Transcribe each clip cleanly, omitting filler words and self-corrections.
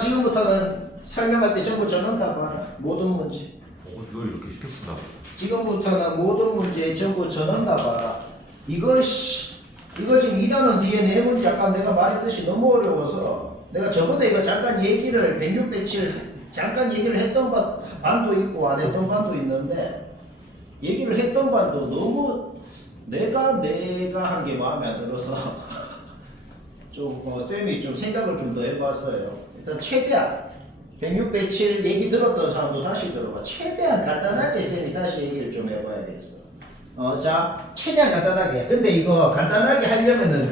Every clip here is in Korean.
지금부터는 설명할 때 전부 저는 다 봐라. 모든 문제. 이걸 이렇게 시켰구나. 지금부터는 모든 문제 전부 저는 다 봐라. 이거 지금 2단원 뒤에 네 문제 아까 내가 말했듯이 너무 어려워서 내가 저번에 이거 잠깐 얘기를 106, 107 잠깐 얘기를 했던 반도 있고 안 했던 반도 있는데 얘기를 했던 반도 너무 내가 한 게 마음에 안 들어서 좀 쌤이 좀 생각을 좀 더 해봤어요. 일단 최대한 106, 107 얘기 들었던 사람도 다시 들어봐. 최대한 간단하게 쌤이 다시 얘기를 좀 해봐야겠어. 자, 최대한 간단하게. 근데 이거 간단하게 하려면은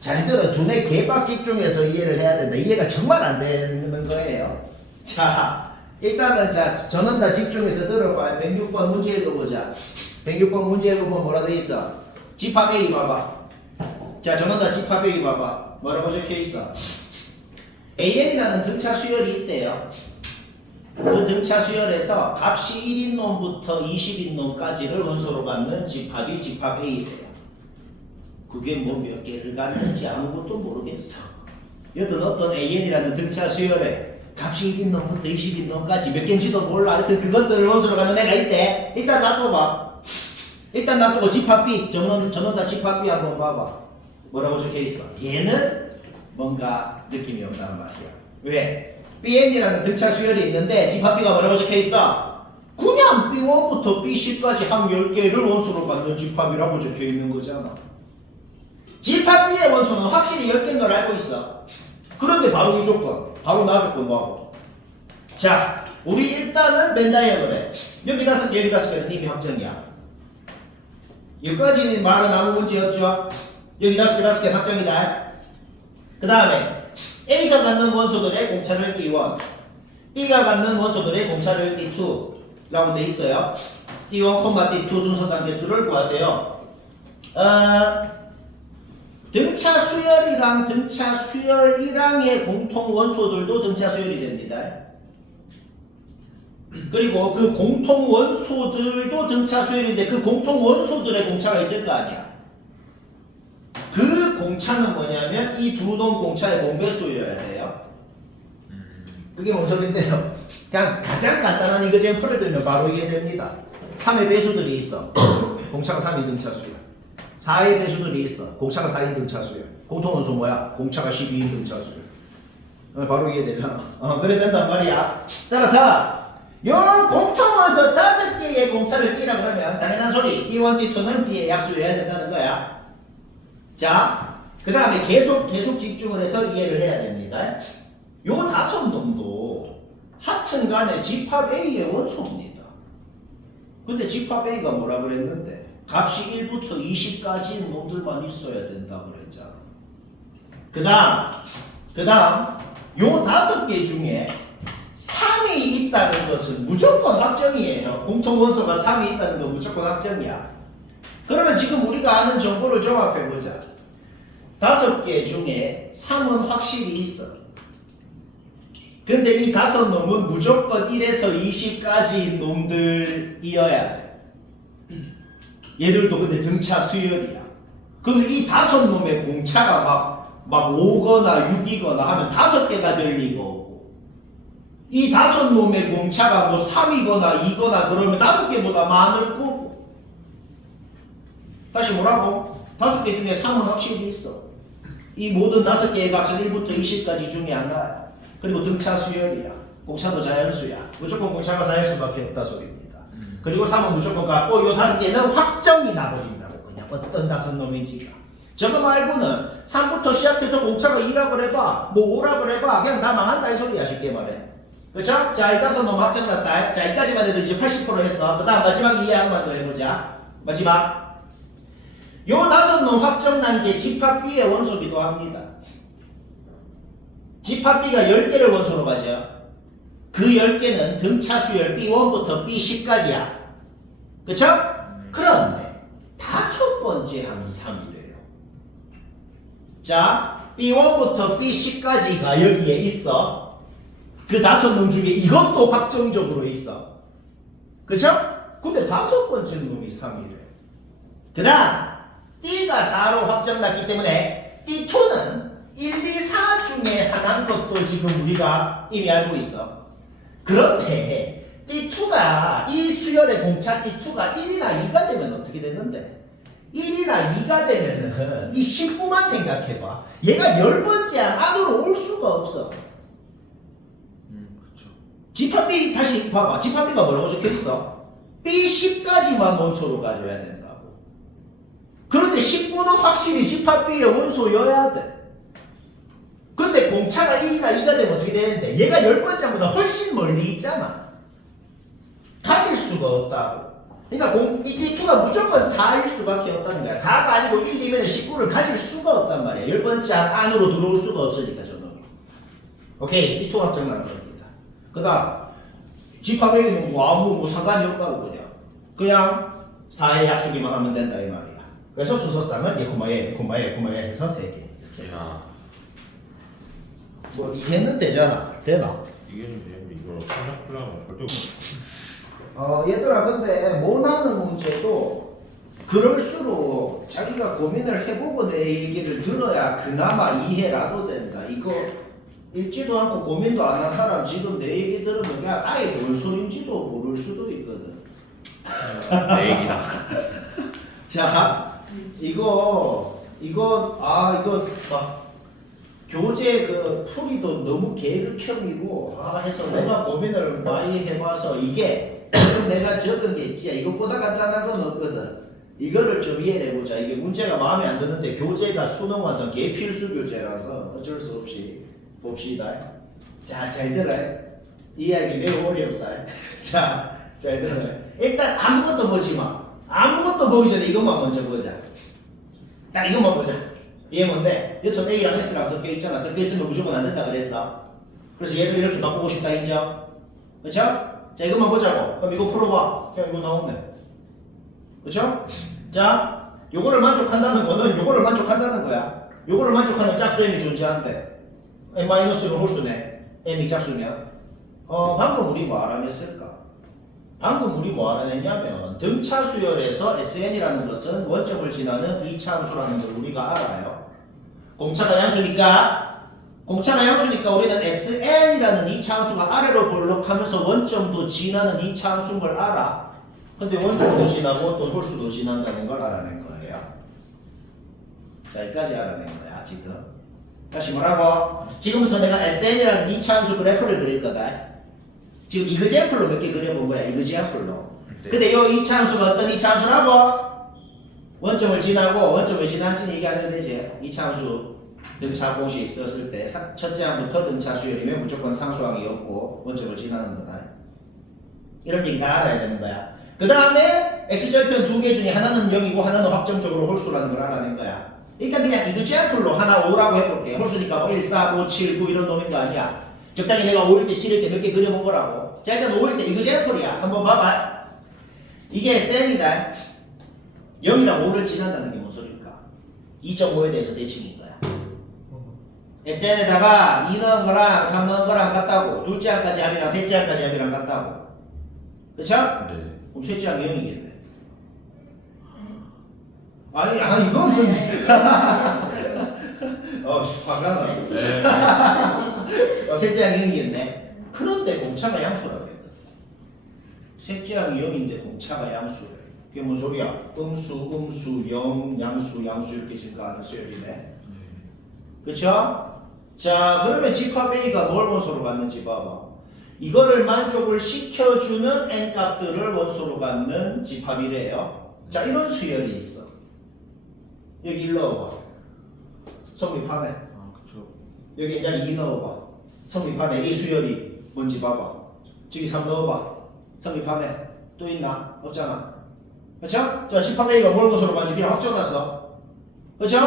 잘 들어. 두뇌 개빡 집중해서 이해를 해야 된다. 이해가 정말 안 되는 거예요. 자, 일단은 저는 다 집중해서 들어봐요. 106번 문제 읽어보자. 106번 문제 읽어보면 뭐라 돼 있어? 집합 A 봐봐. 자, 저는 다 집합 A 봐봐. 뭐라고 적혀 있어? AN이라는 등차 수열이 있대요. 그 등차 수열에서 값이 1인 놈부터 20인 놈까지를 원소로 갖는 집합이 집합 A래요. 그게 뭐 몇 개를 갖는지 아무것도 모르겠어. 여튼 어떤 AN이라는 등차 수열에 값이 1인 놈부터 20인 놈까지 몇 개인지도 몰라. 하여튼 그것들을 원소로 갖는 애가 있대. 일단 놔둬봐. 일단 놔두고 집합 B, 저는 다 집합 B 한번 봐봐. 뭐라고 적혀있어? 얘는 뭔가 느낌이 온단 말이야. 왜? BN이라는 등차 수열이 있는데 집합 B가 뭐라고 적혀있어? 그냥 B1부터 B10까지 한 10개를 원소로 갖는 집합이라고 적혀있는 거잖아. 집합 B의 원소는 확실히 10개인 걸 알고 있어. 그런데 바로 이 조건, 바로 나 조건 뭐하고? 자, 우리 일단은 벤 다이어그램. 여기 5개, 여기 5개는 이미 확정이야. 여기까지 말은 아무 문제 없죠? 여기 5개 확정이다. 그 다음에 A가 갖는 원소들의 공차를 D1, B가 갖는 원소들의 공차를 D2 라고 돼 있어요. D1, D2 순서상 개수를 구하세요. 등차 수열이랑 등차 수열이랑의 공통 원소들도 등차 수열이 됩니다. 그리고 그 공통 원소들도 등차 수열인데 그 공통 원소들의 공차가 있을 거 아니야. 그 공차는 뭐냐면 이 두 놈 공차의 공배수여야 돼요. 그게 뭔 소린데요? 그냥 가장 간단한 이거제품을 들면 바로 이해됩니다. 3의 배수들이 있어. 공차가 3인 등차 수열. 4의 배수들이 있어. 공차가 4인 등차 수열. 공통 원소 뭐야? 공차가 12인 등차 수열. 바로 이해되잖아. 그래 된단 말이야. 따라서 요 공통 원소 5개의 공차를 띠라 그러면 당연한 소리 D1, D2는 B의 약수여야 된다는 거야. 자, 그 다음에 계속 집중을 해서 이해를 해야 됩니다. 요 5놈도 하여튼 간에 집합 A의 원소입니다. 근데 집합 A가 뭐라 그랬는데 값이 1부터 20까지인 놈들만 있어야 된다 그랬잖아. 그 다음 요 5개 중에 3이 있다는 것은 무조건 확정이에요. 공통 원소가 3이 있다는 건 무조건 확정이야. 그러면 지금 우리가 아는 정보를 종합해보자. 5개 중에 3은 확실히 있어. 근데 이 5놈은 무조건 1에서 20까지인 놈들이어야 돼. 얘들도 근데 등차 수열이야. 그럼 이 5놈의 공차가 막 5거나 6이거나 하면 5개가 될 리가 없고, 이 5놈의 공차가 뭐 3이거나 2거나 그러면 5개보다 많을 거고. 다시 뭐라고? 5개 중에 3은 확실히 있어. 이 모든 5개의 값은 1부터 20까지 중에 하나야. 그리고 등차 수열이야. 공차도 자연수야. 무조건 공차가 자연수밖에 없다 소리입니다. 그리고 3은 무조건 같고 이 5개는 확정이 나버린다고. 그냥 어떤 5놈인지가. 저거 말고는 3부터 시작해서 공차가 2라 그래봐, 뭐 5라 그래봐, 그냥 다 망한다 이 소리야. 쉽게 말해. 그쵸? 자, 이 5놈 확정 났다. 자, 여기까지만 해도 이제 80% 했어. 그 다음 마지막 이해 한번 더 해보자. 마지막. 요 5놈 확정난 게 집합 B의 원소기도 합니다. 집합 B가 10개를 원소로 가죠. 그 10개는 등차 수열 B1부터 B10까지야. 그쵸? 그런데 5번째 함이 3이래요. 자, B1부터 B10까지가 여기에 있어. 그 5놈 중에 이것도 확정적으로 있어. 그쵸? 근데 5번째 놈이 3이래. 그 다음 D가 4로 확정났기 때문에 D2는 1, 2, 4 중에 하나인 것도 지금 우리가 이미 알고 있어. 그런데 D2가 이 수열의 공차 D2가 1이나 2가 되면 어떻게 되는데? 1이나 2가 되면은 이 19만 생각해봐. 얘가 10번째 안으로 올 수가 없어. 그렇죠. 집합비 다시 봐봐. 집합비가 뭐라고 적혀있어? B10까지만 원소로 가져야 된다고. 그런데 19는 확실히 집합비의 원소여야 돼. 근데 공차가 1이나 2가 되면 어떻게 되는데? 얘가 10번째보다 훨씬 멀리 있잖아. 가질 수가 없다고. 그러니까 이 D2가 무조건 4일 수밖에 없다는 거야. 4가 아니고 1이면 19를 가질 수가 없단 말이야. 10번째 안으로 들어올 수가 없으니까 저놈이. 오케이. D2 확정 난 겁니다. 그 다음 집합에는 뭐 아무 뭐 상관이 없다고 그냥 4의 약수기만 하면 된다 이 말이야. 그래서 순서상은 얘 해서 3개. 야, 뭐 이해는 되잖아. 되나? 이게는 이걸 생각하려면 절대 얘들아 근데 원하는 문제도 그럴수록 자기가 고민을 해보고 내 얘기를 들어야 그나마 이해라도 된다. 이거 읽지도 않고 고민도 안 한 사람 지금 내 얘기 들으면 그냥 아예 뭔 소린지도 모를 수도 있거든. 내 얘기다. 자, 이거 막 교재 그 풀이도 너무 계획형이고 해서 내가 고민을 많이 해봐서 이게 내가 적은 게 있지. 이것보다 간단한 건 없거든. 이거를 좀 이해해보자. 이게 문제가 마음에 안 드는데 교재가 수능 완성 개필수 교재라서 어쩔 수 없이 봅시다. 자, 잘 들어. 이 이야기 매우 어렵다. 자, 잘 들어. 일단 아무것도 보지 마. 아무것도 보기 전에 이것만 먼저 보자. 딱 이것만 보자. 이게 뭔데? 여튼 A랑 S랑 섞여 있잖아. 섞여 있으면 무조건 안 된다 그랬어. 그래서 얘를 이렇게 바꾸고 싶다 인정? 그쵸? 자, 이것만 보자고. 그럼 이거 풀어봐. 그냥 이거 나오네. 그쵸? 자, 요거를 만족한다는 거는 요거를 만족한다는 거야. 요거를 만족하는 짝수 M이 존재한대. M-는 홀수네. M이 짝수면. 방금 우리 뭐 알아냈을까? 방금 우리 뭐 알아냈냐면 등차 수열에서 SN이라는 것은 원점을 지나는 2차 함수라는 걸 우리가 알아요. 공차가 양수니까 우리는 SN이라는 2차 함수가 아래로 볼록하면서 원점도 지나는 2차 함수인 걸 알아. 근데 원점도 지나고 또 홀수도 지난다는 걸 알아낸 거예요. 자, 여기까지 알아낸 거야 지금. 다시 뭐라고? 지금부터 내가 SN이라는 2차 함수 그래프를 그릴 거다. 지금 이그젠플로 몇 개 그려본 거야. 이그젠플로. 네. 근데 요 2차 함수가 어떤 2차 함수라고? 원점을 지나고 원점을 지난지는 얘기하면 되지. 2차 함수 등차 공식 썼을 때 첫째 항부터 등차 수열이면 무조건 상수항이 없고 원점을 지나는 거다. 이런 얘기 다 알아야 되는 거야. 그 다음에 x절편 두 개 중에 하나는 0이고 하나는 확정적으로 홀수라는 걸 알아낸 거야. 일단 그냥 이그젠플로 하나 5라고 해볼게. 홀수니까 뭐 1, 4, 5, 7, 9 이런 놈인 거 아니야. 적당히 내가 5일 때, 7일 때 몇 개 그려본 거라고. 자, 일단 5일 때 이그젠플이야. 한번 봐봐. 이게 SN이다. 0이랑 5를 지난다는 게 뭔 소리일까? 2.5에 대해서 대칭인 거야. SN에다가 2 넣은 거랑 3 넣은 거랑 같다고. 둘째 항까지 합이랑 셋째 항까지 합이랑 같다고. 그쵸? 네. 그럼 셋째 항이 0이겠네. 아니 이거는 화가 나. 네. 셋째 항이 0이겠네. 그런데 공차가 양수라고 했거든. 셋째 항이 0인데 공차가 양수래. 그게 뭔 소리야? 음수, 0, 양수 이렇게 증가하는 수열이네. 그쵸? 자, 그러면 집합 A가 뭘 원소로 갖는지 봐봐. 이거를 만족을 시켜주는 n 값들을 원소로 갖는 집합이래요. 자, 이런 수열이 있어. 여기 1 넣어봐. 성립하네. 아, 그쵸. 여기 이제 2 넣어봐. 성립하네. 이 수열이 뭔지 봐봐. 저기 3 넣어봐. 성립하네. 또 있나? 없잖아. 그쵸? 자, 집합 A가 뭘 원소로 갖는지 그냥 확정났어. 그쵸?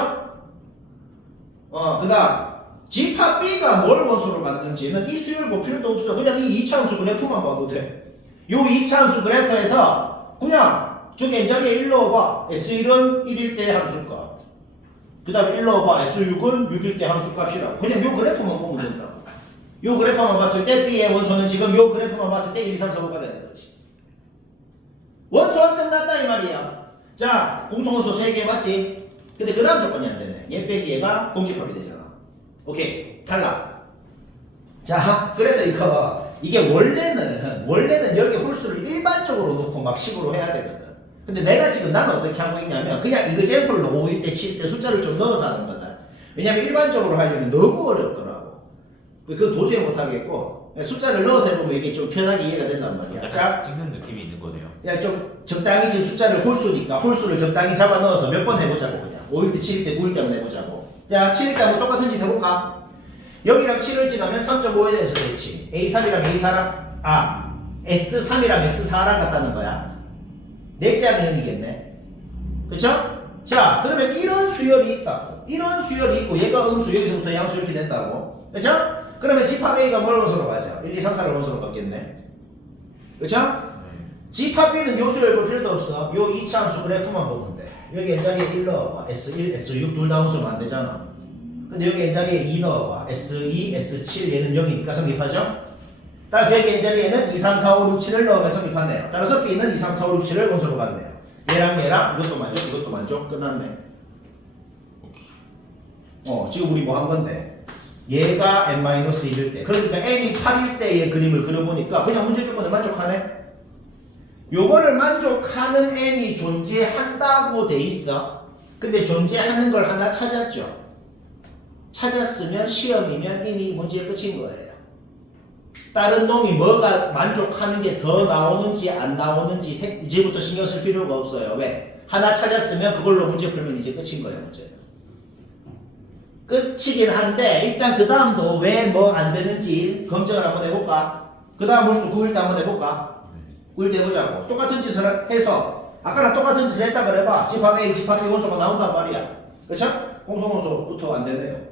그 다음 집합 B가 뭘 원소로 갖는지는 이 수열 볼 필요도 없어. 그냥 이 2차함수 그래프만 봐도 돼. 요 2차함수 그래프에서 그냥 저기 n자리에 1 넣어봐. S1은 1일 때 함수값. 그 다음에 1 넣어봐. S6은 6일 때 함수값이라고. 그냥 요 그래프만 보면 된다고. 요 그래프만 봤을 때 B의 원소는 지금 요 그래프만 봤을 때 1, 2, 3, 4, 5가 되는 거지. 원소 확정 났다 이 말이야. 자, 공통원소 3개 맞지? 근데 그 다음 조건이 안 되네. 얘 빼기 얘가 공집합이 되잖아. 오케이. 탈락. 자, 그래서 이게 원래는 여기 홀수를 일반적으로 놓고 막 식으로 해야 되거든. 근데 내가 지금 나는 어떻게 하고 있냐면 그냥 이그젠플로 5일 때 7일 때 숫자를 좀 넣어서 하는 거다. 왜냐면 일반적으로 하려면 너무 어렵더라고. 그거 도저히 못 하겠고 숫자를 넣어서 해보면 이게 좀 편하게 이해가 된단 말이야. 자, 찍는 느낌이 있는 거네요. 그냥 좀 적당히 지금 숫자를 홀수니까 홀수를 적당히 잡아 넣어서 몇 번 해보자고 그냥. 5일 때 7일 때 9일 때 한번 해보자고. 자, 7일 때 한번 똑같은 짓 해볼까? 여기랑 7을 지나면 3.5에 대해서 그렇지. A3이랑 A4랑 S3이랑 S4랑 같다는 거야. 넷째 항이겠네. 그쵸? 자, 그러면 이런 수열이 있다고. 이런 수열이 있고 얘가 음수 여기서부터 양수 이렇게 된다고. 그쵸? 그러면 집합 A가 뭘 원소로 가죠? 1, 2, 3, 4를 원소로 갖겠네. 그쵸? 집합 B는 요 수열 볼 필요도 없어. 요 이차함수 그래프만 보면 돼. 여기 N자리에 1 넣어봐. S1, S6 둘 다 원소면 안 되잖아. 근데 여기 N자리에 2 넣어봐. S2, S7 얘는 0이니까 성립하죠? 따라서 여기 N자리에는 2, 3, 4, 5, 6, 7을 넣으면 성립하네요. 따라서 B는 2, 3, 4, 5, 6, 7을 원소로 갖네요. 얘랑 이것도 만족, 이것도 만족. 끝났네. 지금 우리 뭐 한 건데 얘가 n-1일 때 그러니까 n이 8일 때의 그림을 그려보니까 그냥 문제 조건을 만족하네. 요거를 만족하는 n이 존재한다고 돼 있어. 근데 존재하는 걸 하나 찾았죠. 찾았으면 시험이면 이미 문제의 끝인 거예요. 다른 놈이 뭐가 만족하는 게 더 나오는지 안 나오는지 이제부터 신경 쓸 필요가 없어요. 왜? 하나 찾았으면 그걸로 문제 풀면 이제 끝인 거예요. 문제는. 끝이긴 한데 일단 그 다음도 왜 뭐 안 되는지 검증을 한번 해볼까? 그 다음 홀수 9일 때 한번 해볼까? 9일 때 해보자고. 똑같은 짓을 해서 아까랑 똑같은 짓을 했다 그래봐. 집합 A, 집합 B 원소가 나온단 말이야. 그쵸? 공통원소부터 안 되네요.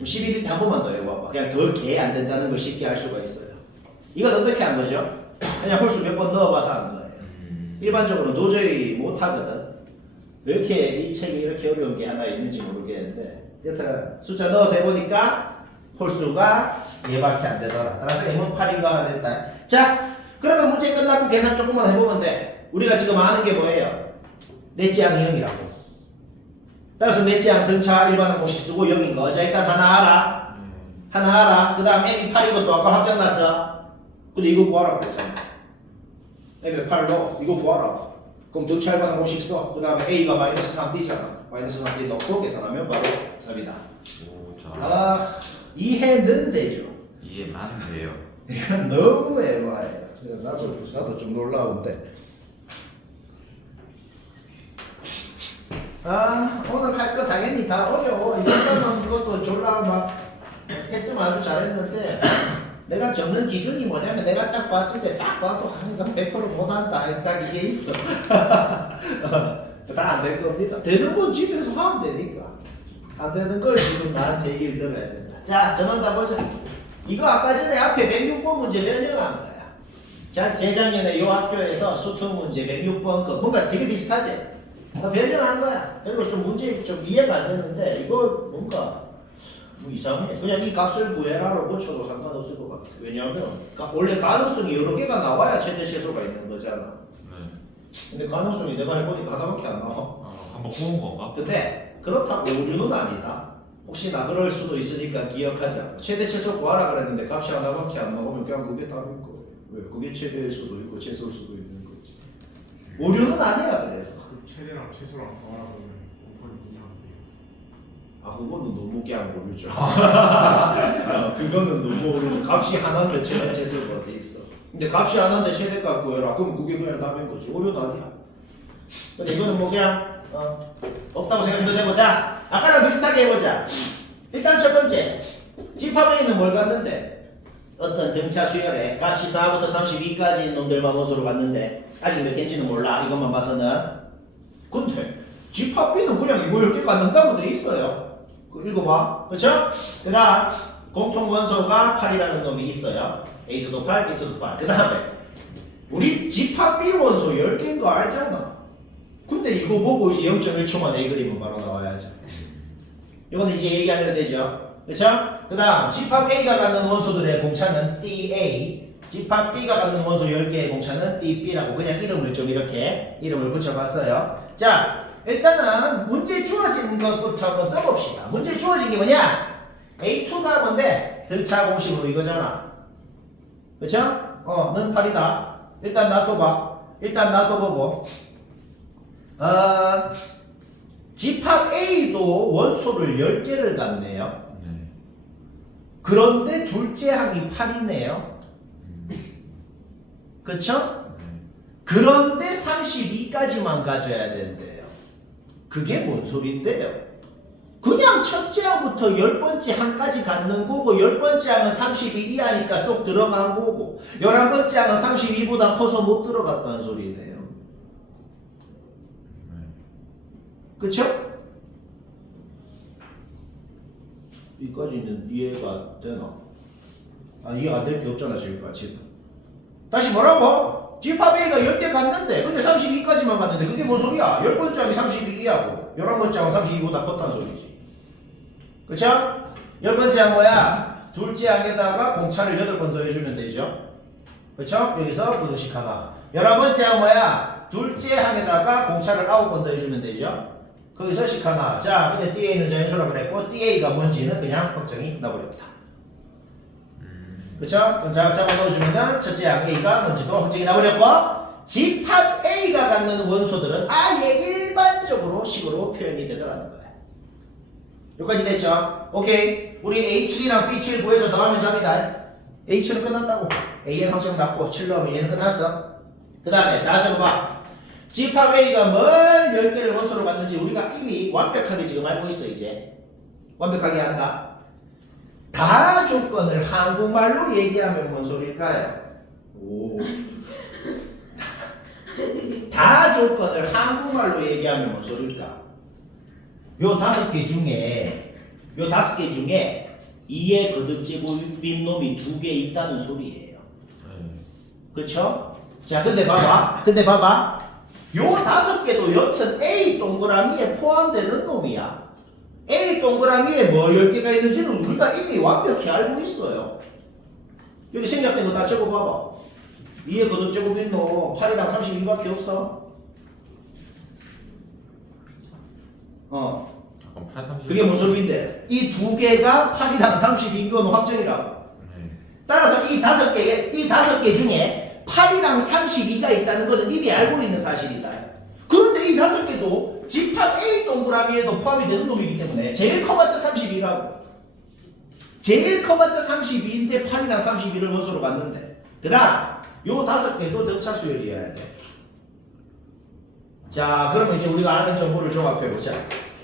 11일 때 한 번만 더 해봐봐. 그냥 더 개 안 된다는 걸 쉽게 알 수가 있어요. 이건 어떻게 한 거죠? 그냥 홀수 몇 번 넣어봐서 하는 거예요. 일반적으로 도저히 못 하거든. 왜 이렇게 이 책이 이렇게 어려운 게 하나 있는지 모르겠는데 여튼 숫자 넣어서 해보니까 홀수가 얘밖에 안 되더라. 따라서 M은 8인가 하나 됐다. 자, 그러면 문제 끝나고 계산 조금만 해보면 돼. 우리가 지금 아는 게 뭐예요? 넷째 항이 0이라고. 따라서 넷째 항 등차 일반항 공식 쓰고 0인 거. 자, 일단 하나 알아. 하나 알아. 그 다음 M이 8인 것도 아까 확정났어. 근데 이거 구하라고 했잖아. M이 8로 이거 구하라고. 그럼 등차 일반항 공식 써. 그 다음에 A가 마이너스 3D잖아. 마이너스 3D 넣고 계산하면 바로 답이다. 오, 잘. 이해는 되죠. 이해만 돼요. 이건 너무 애매해요. 나도 좀 놀라운데. 오늘 할 거 당연히 다 어려워. 이 사람은 그것도 졸라 막 했으면 아주 잘했는데 내가 적는 기준이 뭐냐면 내가 딱 봤을 때 딱 봐도 이건 100% 못한다. 딱 이게 있어. 다 안 될 겁니다. 되는 건 집에서 하면 되니까. 안 되는 걸 지금 나한테 얘기를 들어야 된다. 자, 전원다 보자. 이거 아까 전에 앞에 106번 문제 변형한 거야. 자, 재작년에 이 학교에서 수특 문제 106번 거 뭔가 되게 비슷하지? 변형한 거야. 그리고 좀 문제 좀 이해가 안 되는데 이거 뭔가 뭐 이상해. 그냥 이 값을 구해라로 고쳐도 상관없을 것 같아. 왜냐하면 원래 가능성이 여러 개가 나와야 최대 최소가 있는 거잖아. 근데 가능성이 내가 해보니까 하나밖에 안 나와. 한번 뽑은 건가? 근데 그렇다고 오류는 아니다. 혹시나 그럴 수도 있으니까 기억하자. 최대 최소 구하라 그랬는데 값이 하나밖에 안 나오면 그냥 그게 답인 거예요. 왜? 그게 최대일 수도 있고 최소일 수도 있는 거지. 오류는 아니야. 그래서 최대랑 최소랑 더하라고 곱하기 2하면 돼요. 그거는 너무 그냥 오류죠. 그거는 너무 오류죠. 값이 하나인데 최대 최소가 어디 있어. 근데 값이 하나인데 최대값 구해라. 그럼 그게 그냥 답인 거지. 오류는 아니야. 근데 이거는 뭐 그냥 없다고 생각해도 되고. 자, 아까랑 비슷하게 해보자. 일단 첫 번째 집합에는 뭘 갔는데 어떤 등차 수열에 값이 4부터 32까지 있는 놈들만 원소로 갔는데 아직 몇 개인지는 몰라. 이것만 봐서는. 근데 집합 B는 그냥 이거 10개 갖는다고 돼 있어요. 읽어봐. 그쵸? 그 다음 공통 원소가 8이라는 놈이 있어요. A투도 8, B투도 8. 그 다음에 우리 집합 B 원소 10개인 거 알잖아. 근데 이거 보고 이제 0.1초만 A 그리면 바로 나와야죠. 이건 이제 얘기 안 해도 되죠. 그쵸? 그 다음 집합 A가 갖는 원소들의 공차는 DA, 집합 B가 갖는 원소 10개의 공차는 DB라고 그냥 이름을 좀 이렇게 이름을 붙여봤어요. 자, 일단은 문제 주어진 것부터 한번 써봅시다. 문제 주어진 게 뭐냐? A2가 뭔데? 등차 공식으로 이거잖아. 그쵸? 는 8이다. 일단 놔둬봐. 일단 놔둬보고. 집합 A도 원소를 10개를 갖네요. 네. 그런데 둘째 항이 8이네요. 그쵸? 네. 그런데 32까지만 가져야 된대요. 그게 뭔 소린데요? 그냥 첫째 항부터 10번째 항까지 갖는 거고 10번째 항은 31이 하니까 쏙 들어간 거고 11번째 항은 32보다 커서 못 들어갔다는 소리네요. 그쵸? 여기까지는 이해가 되나? 이해가 안 될 게 없잖아 지금까지. 다시 뭐라고? 집합 A가 10개 갔는데 근데 32까지만 갔는데 그게 뭔 소리야? 10번째 항이 32하고 11번째 항은 32보다 컸다는 소리지. 그쵸? 10번째 항 뭐야? 둘째 항에다가 공차를 8번 더해주면 되죠. 그쵸? 여기서 부등식 하나. 11번째 항 뭐야? 둘째 항에다가 공차를 9번 더해주면 되죠. 거기서 식 하나. 자, 근데 DA는 자연수라고 그랬고 DA가 뭔지는 그냥 확정이 나버렸다. 그쵸? 그럼 자각자가 넣어주면 첫째 항 A가 뭔지도 확정이 나버렸고 집합 A가 갖는 원소들은 아예 일반적으로 식으로 표현이 되더라는 거야. 여기까지 됐죠? 오케이. 우리 A7이랑 B7 구해서 더하면 답이다. A7은 끝났다고. AN 확정 났고 7 넣으면 얘는 끝났어. 그 다음에 다 적어봐. 집합 A가 뭘 10개를 원소로 갖는지 우리가 이미 완벽하게 지금 알고 있어 이제. 완벽하게 안다. 다 조건을 한국말로 얘기하면 뭔 소리일까요? 오. 다 조건을 한국말로 얘기하면 뭔 소리일까? 요 5개 중에 2의 거듭제곱인 놈이 2개 있다는 소리예요. 그쵸? 자, 근데 봐봐. 요 5개도 여튼 A 동그라미에 포함되는 놈이야. A 동그라미에 뭐 10개가 있는지는 우리가 이미 완벽히 알고 있어요. 여기 생략된 거 다 적어봐봐. 2의 거듭제곱인 놈 8이랑 32밖에 없어. 그럼 8, 30. 그게 뭔 소리인데? 이 2개가 8이랑 32인 건 확정이라고. 네. 따라서 이 5개 중에 8이랑 32가 있다는 것은 이미 알고 있는 사실이다. 그런데 이 5개도 집합 A 동그라미에도 포함이 되는 놈이기 때문에 제일 커봤자 32라고. 제일 커봤자 32인데 8이랑 32를 원소로 갖는데 그 다음 요 5개도 등차 수열이어야 돼. 자, 그러면 이제 우리가 아는 정보를 종합해보자.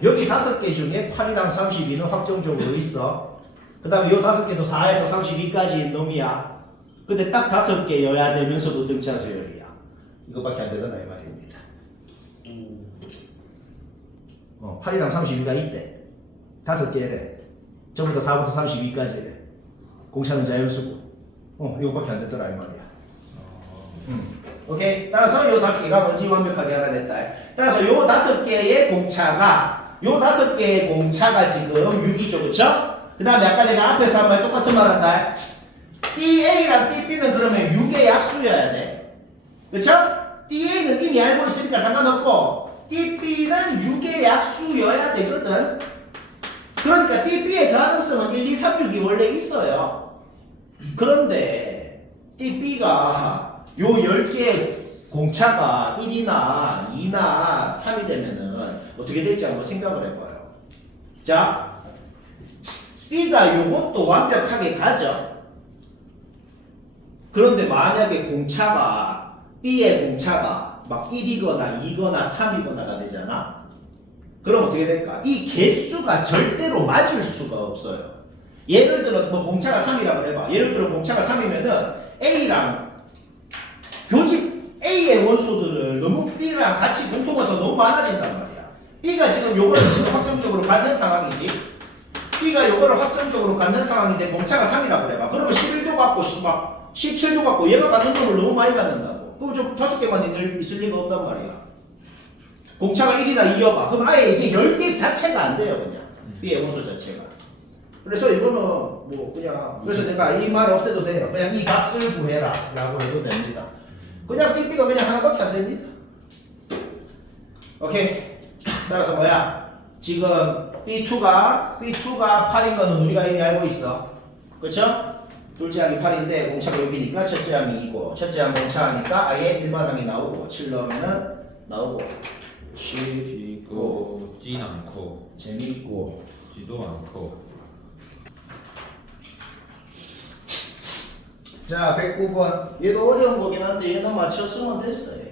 여기 5개 중에 8이랑 32는 확정적으로 있어. 그 다음에 요 5개도 4에서 32까지인 놈이야. 근데 딱 5개여야 되면서도 등차 수열이야. 이거밖에 안 되잖아 이 말입니다. 8이랑 32가 있대. 5개래. 전부 다 4부터 32까지래. 공차는 자연수고. 이거밖에 안 되더라 이 말이야. 오케이. 따라서 요 5개가 뭔지 완벽하게 알아냈다. 따라서 요 5개의 공차가 지금 6이죠, 그쵸? 그 다음에 아까 내가 앞에서 한 말 똑같은 말 한다. DA랑 DB는 그러면 6의 약수여야 돼. 그쵸? DA는 이미 알고 있으니까 상관없고 DB는 6의 약수여야 되거든. 그러니까 DB의 가능성은 1, 2, 3, 6이 원래 있어요. 그런데 DB가 요 10개의 공차가 1이나 2나 3이 되면은 어떻게 될지 한번 생각을 해봐요. 자, B가 요것도 완벽하게 가죠. 그런데 만약에 B의 공차가 막 1이거나 2거나 3이거나가 되잖아. 그럼 어떻게 될까? 이 개수가 절대로 맞을 수가 없어요. 예를 들어 뭐 공차가 3이라고 해봐. 예를 들어 공차가 3이면은 A랑 교집 A의 원소들을 너무 B랑 같이 공통해서 너무 많아진단 말이야. B가 지금 요거를 지금 확정적으로 갖는 상황이지. B가 요거를 확정적으로 갖는 상황인데 공차가 3이라고 해봐. 그러면 11도 갖고 막 17도 갖고 얘가 갖는 놈을 너무 많이 갖는다고. 그럼 좀 5개만 있을 리가 없단 말이야. 공차가 1이나 2여봐. 그럼 아예 이게 10개 자체가 안 돼요, 그냥. B의 원소 자체가. 그래서 이거는 뭐 그냥 그래서 내가 이 말 없애도 돼요. 그냥 이 값을 구해라 라고 해도 됩니다. 그냥 DB가 그냥 하나밖에 안 됩니다. 오케이. 따라서 뭐야? 지금 B2가 8인 거는 우리가 이미 알고 있어. 그쵸? 둘째 항이 8인데 공차가 여기니까 첫째 항이 2고 첫째 항 공차하니까 아예 일반항이 나오고 7 넣으면은 나오고 쉽고 찐 않고 재미있고 찌도 않고. 자 109번 얘도 어려운 거긴 한데 얘도 맞췄으면 됐어요.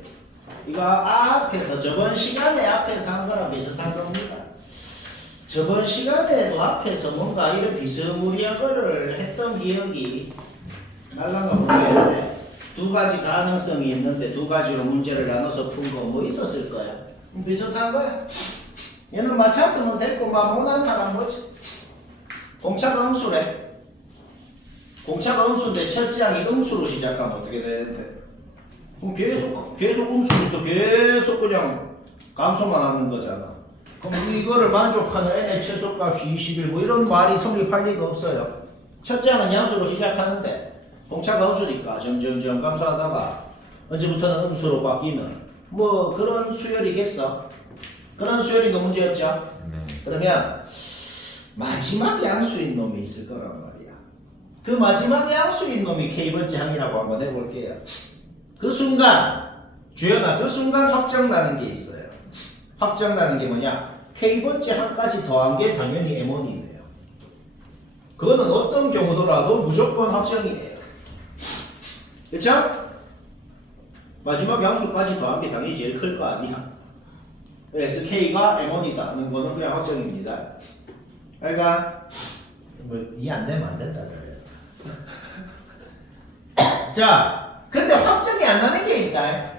이거 앞에서 저번 시간에 앞에서 한 거랑 비슷한 겁니다. 저번 시간에도 앞에서 뭔가 이런 비스무리한 거를 했던 기억이 날랑가 모르겠는데 두 가지 가능성이 있는데 두 가지로 문제를 나눠서 푼 거 뭐 있었을 거야. 비슷한 거야. 얘는 맞췄으면 됐고 막 못한 사람 뭐지? 공차가 음수래. 공차가 음수인데 첫째 항이 음수로 시작하면 어떻게 되는데? 그럼 계속 음수부터 계속 그냥 감소만 하는 거잖아. 그럼 이거를 만족하는 n의 최소값이 21 뭐 이런 말이 성립할 리가 없어요. 첫째 항은 양수로 시작하는데 공차가 음수니까 점점점 감소하다가 언제부터는 음수로 바뀌는 뭐 그런 수열이겠어. 그런 수열인 거 문제 없죠. 네. 그러면 마지막 양수인 놈이 있을 거란 말이야. 그 마지막 양수인 놈이 k번째 항이라고 한번 해볼게요. 그 순간 주연아 그 순간 확정나는 게 있어요. 확정나는 게 뭐냐? k번째 항까지 더한 게 당연히 m1이네요. 그거는 어떤 경우더라도 무조건 확정이에요. 그쵸? 마지막 양수까지 더한 게 당연히 제일 클 거 아니야. sk가 m1이다 하는 거는 그냥 확정입니다. 그러니까 뭐 이해 안 되면 안 된다 그래요. 자, 근데 확정이 안 나는 게 있다.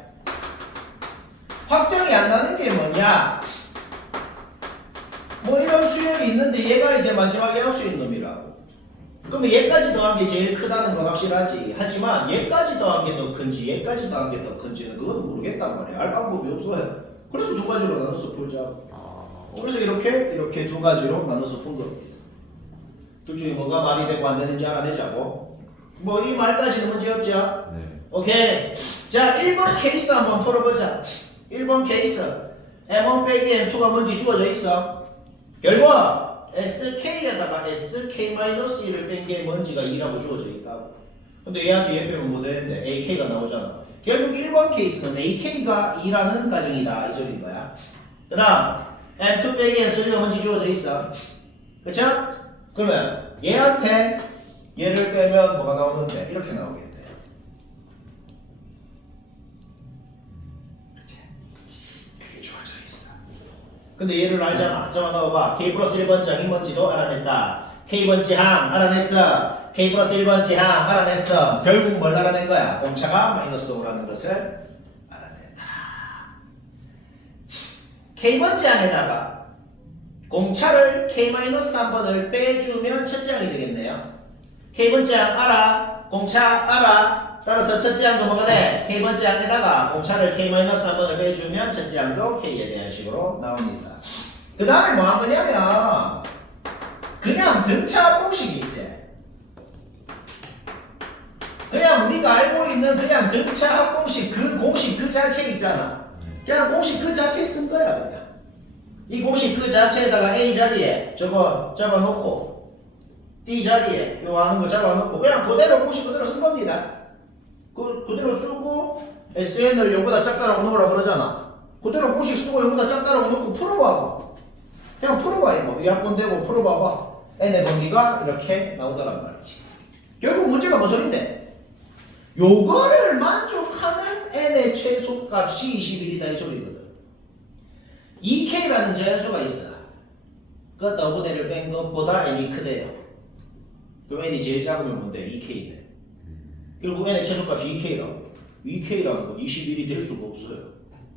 확정이 안 나는 게 뭐냐? 뭐 이런 수열이 있는데 얘가 이제 마지막에 양수인 놈이라고. 그러면 얘까지 더한 게 제일 크다는 건 확실하지. 하지만 얘까지 더한 게 더 큰지 얘까지 더한 게 더 큰지는 그건 모르겠단 말이야. 알 방법이 없어요. 그래서 두 가지로 나눠서 풀자고. 그래서 이렇게 두 가지로 나눠서 푼 겁니다. 둘 중에 뭐가 말이 되고 안 되는지 알아내자고. 뭐 이 말까지는 문제 없죠? 네. 오케이. 자, 1번 케이스 한번 풀어보자. 1번 케이스. M1 빼기 M2가 뭔지 주어져 있어. 결과 SK에다가 SK-1을 뺀 게 뭔지가 2라고 주어져 있다고. 근데 얘한테 얘 빼면 뭐 되는데? AK가 나오잖아. 결국 1번 케이스는 AK가 2라는 가정이다. 이 소리인 거야. 그 다음 M2 빼기 M3가 뭔지 주어져 있어. 그쵸? 그러면 얘한테 얘를 빼면 뭐가 나오는데? 이렇게 나오겠대. 그게 주어져 있어. 근데 얘를 알잖아. 잠깐 넣어봐. K 플러스 1번째 항이 뭔지도 알아냈다. K번째 항 알아냈어. K 플러스 1번째 항 알아냈어. 결국 뭘 알아낸 거야? 공차가 마이너스 5라는 것을 알아냈다. K번째 항에다가 공차를 K-3번을 빼주면 첫째 항이 되겠네요. K번째 항 알아. 공차 알아. 따라서 첫째 항도 뭐가 돼? K번째 항에다가 공차를 K-3번을 빼주면 첫째 항도 K에 대한 식으로 나옵니다. 그 다음에 뭐 한 거냐면 그냥 등차 공식이 있지. 그냥 우리가 알고 있는 그냥 등차 합공식 그 공식 그 자체 있잖아. 그냥 공식 그 자체 쓴 거야 그냥. 이 공식 그 자체에다가 A 자리에 저거 잡아놓고 D 자리에 요 하는 거 잡아놓고 그냥 그대로 공식 그대로 쓴 겁니다. 그대로 쓰고 SN을 요거다 작다라고 놓으라고 그러잖아. 그대로 공식 쓰고 요거다 작다라고 놓고 풀어봐봐. 그냥 풀어봐 이거. 약분되고 풀어봐봐. n의 범위가 이렇게 나오더란 말이지. 결국 문제가 무슨 소린데? 요거를 만족하는 n의 최소값이 21이다 이 소리거든. 2k라는 제한수가 있어. 그 너분의를 뺀 것보다 n이 크대요. 그럼 n이 제일 작으면 뭔데? 2k네. 결국 n의 최소값이 2k라고. 2k라는 건 21이 될 수가 없어요.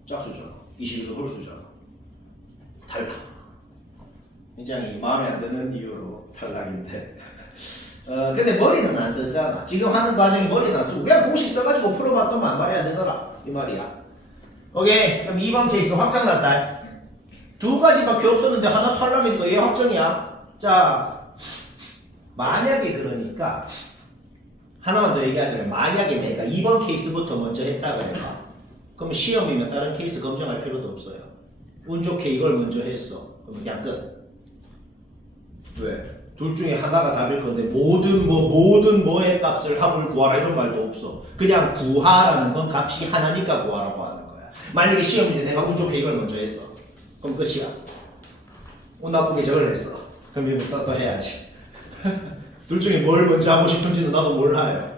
짝수잖아. 21도 홀수잖아. 탈락. 굉장히 마음에 안 드는 이유로 탈락인데. 근데 머리는 안 썼잖아. 지금 하는 과정이 머리는 안 쓰고 그냥 공식 써가지고 풀어봤더만 말이 안 되더라. 이 말이야. 오케이. 그럼 2번 케이스 확정 났다. 두 가지밖에 없었는데 하나 탈락이니까 얘 확정이야. 자, 만약에 그러니까 하나만 더 얘기하자면 만약에 내가 2번 케이스부터 먼저 했다고 해봐. 그럼 시험이면 다른 케이스 검증할 필요도 없어요. 운 좋게 이걸 먼저 했어. 그럼 그냥 끝. 왜? 둘 중에 하나가 답일 건데 모든 뭐의 값을 합을 구하라 이런 말도 없어. 그냥 구하라는 건 값이 하나니까 구하라고 하는 거야. 만약에 시험 문제 내가 운 좋게 이걸 먼저 했어. 그럼 끝이야. 운 나쁘게 저걸 했어. 그럼 이거 또 해야지. 둘 중에 뭘 먼저 하고 싶은지는 나도 몰라요.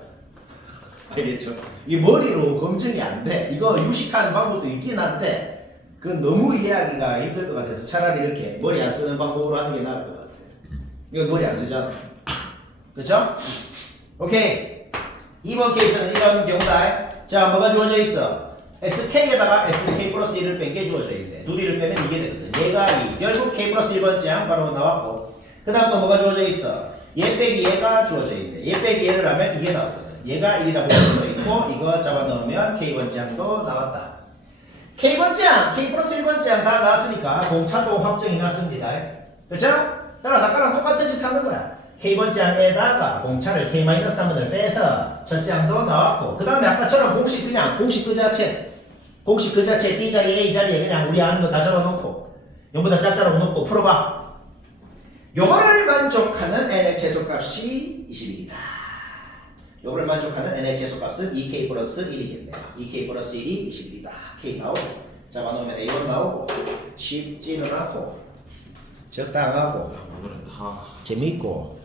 알겠죠? 이 머리로 검증이 안 돼. 이거 유식하는 방법도 있긴 한데 그건 너무 이해하기가 힘들 것 같아서 차라리 이렇게 머리 안 쓰는 방법으로 하는 게 나을 것 같아요. 이거 머리 안 쓰잖아. 그쵸? 오케이. 2번 케이스는 이런 경우다. 자, 뭐가 주어져 있어? SK에다가 SK 플러스 1을 뺀 게 주어져 있네. 둘이를 빼면 이게 되거든. 얘가 2. 결국 K 플러스 1번째 양 바로 나왔고. 그 다음 또 뭐가 주어져 있어? 얘 빼기 얘가 주어져 있네. 얘 빼기 얘를 하면 이게 나오거든. 얘가 1이라고 주어져 있고 이거 잡아 넣으면 K번째 양도 나왔다. K번째 양, K 플러스 1번째 양 다 나왔으니까 공차도 확정이 났습니다. 그쵸? 따라서 아까랑 똑같은 짓 하는 거야. K번째 양에다가 공차를 K-3을 빼서 첫째 양도 나왔고 그 다음에 아까처럼 공식 그 자체 B 자리 A 자리에 그냥 우리 아는 거 다 적어놓고 0보다 작다라고 놓고 풀어봐. 요거를 만족하는 n의 최소값이 20이다. 요거를 만족하는 n의 최소값은 2k 플러스 1이겠네요. 2k 플러스 1이 20이다. k 나오고 잡아놓으면 a1 나오고 쉽지는 않고 적당하고 오늘은 다 재밌고